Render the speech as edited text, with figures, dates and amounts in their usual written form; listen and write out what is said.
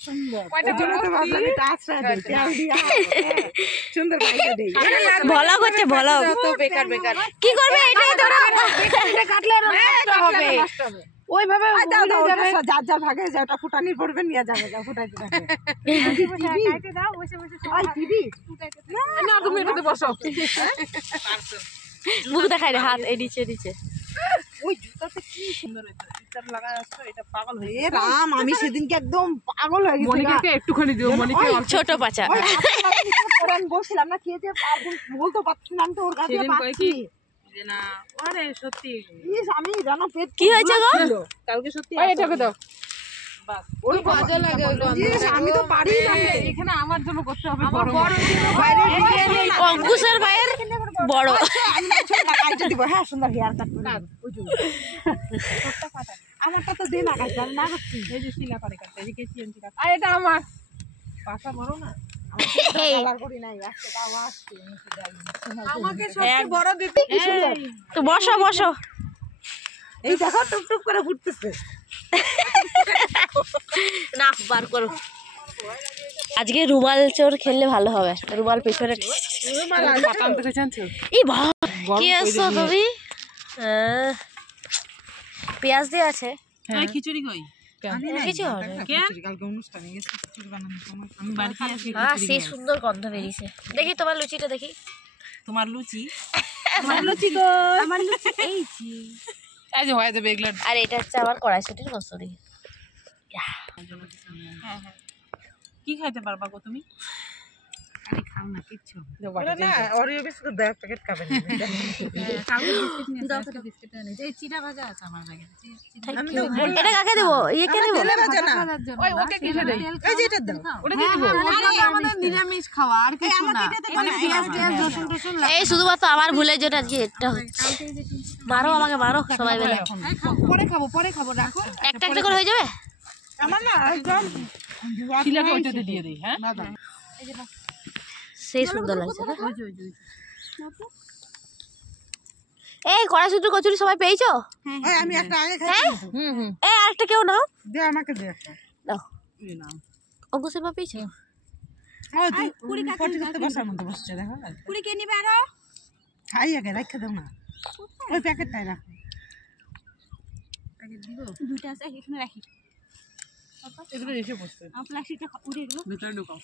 সুন্দর ভলা করছে ভলা বেকার বেকার কি করবে এটাই ধরো কাটলে ওইভাবে যার যার ভাগে যেটা ফুটানি পড়বে নিয়ে যাবে যা ফুটাইতে থাকে না তুমি এটাতে বসো মুখ দেখাই রে হাত এই নিচে নিচে ওই জুতাতে কি সুন্দর এটা লাগা আছে এটা পাগল হয়ে এ রাম আমি সেদিনকে একদম পাগল হয়ে গেছি মনিকাকে একটুখানি দিও মনিকা ছোট পাচা আমি বসছিলাম না খেয়ে যে বলতে পারছিলাম তো ওর কাছে পাচ্ছি যে না আরে সত্যি ইস আমি জানো পেট কি হয়েছে গো কালকে সত্যি এটাকে দাও বাস ওর মজা লাগে আমি তো পারি না এখানে আমার জন্য করতে হবে বড় বাইরে অঙ্কুশের ভাইয়ের বড় আমি ছোটটা কাটতে দিব হ্যাঁ সুন্দর হেয়ার কাট করে ওই যে ছোটটা কাটা আমারটা তো দে না কাটতে না করছি এই যে শিলা করে কাটতে এদিকে চিএনজি কাট আর এটা আমার পাশা বড় না কালার করি নাই একটা দাও আসছে আমাকে সবচেয়ে বড় দিতে কি সুন্দর তো বসো বসো এই দেখো টুপ টুপ করে ফুটতেছে না বার করো আজকে রুমাল চোর খেললে ভালো হবে রুমাল পেছনে পাতাম থেকে জানছো এই বাহ কি আছো তুমি পেঁয়াজ দিয়ে আছে হ্যাঁ খিচুড়ি কই কিছু হবে কালকে অনুষ্ঠানে গেছি খিচুড়ি বানানোর সময় আমি বাড়িতে আসি সেই সুন্দর গন্ধ বেরিয়েছে দেখি তোমার লুচিটা দেখি তোমার লুচি আমার লুচি গো আমার লুচি এই এই যে হয়ে যাবে এগুলা আর এটা হচ্ছে আমার কড়াইশুটির কচুরি হ্যাঁ হ্যাঁ কি খাইতে পারবা গো তুমি আরে খাও না কিচ্ছু না অরিও বিস্কুট দেয় প্যাকেট খাবেন কালকে বিস্কিট নিয়ে দাও একটা বিস্কিট এনে এই চিড়া ভাজা আছে আমার ব্যাগে আমি তো এটা কাকে দেবো ইয়েকে দেবো তেলে ভাজা না ওই ওকে কিসে দেই এই যে এটা দাও ওটা দিয়ে দিব আরে আমাদের নিরামিষ খাওয়া আর কিছু না মানে পেঁয়াজ পেঁয়াজ রসুন টসুন এই শুধুমাত্র আমার ভুলের জন্য আজকে এটা হচ্ছে মারো আমাকে মারো সবাই মিলে পরে খাবো রাখো একটা একটা করে হয়ে যাবে আমার না একদম শিলাকে ওইটাতে দিয়ে দেই হ্যাঁ সেই সুন্দর লাগছে না এই কড়াইশুটির কচুরি সবাই পেয়েছো এই আমি একটা আগে খাই এই আরেকটা কেউ নাও দে আমাকে দে একটা নাও এই নাও অঙ্কুশের মা পেয়েছো ওই কুড়ি কাটি করতে বসার মতো বসছে দেখো কুড়ি কে নিবে আরো খাই আগে রাখা দাও না ওই প্যাকেটটাই রাখো প্যাকেট দিব দুইটা আছে এখানে রাখি এগুলো এসে বসতে প্লাস্টিকটা উড়ে গেল ভিতরে ঢুকাও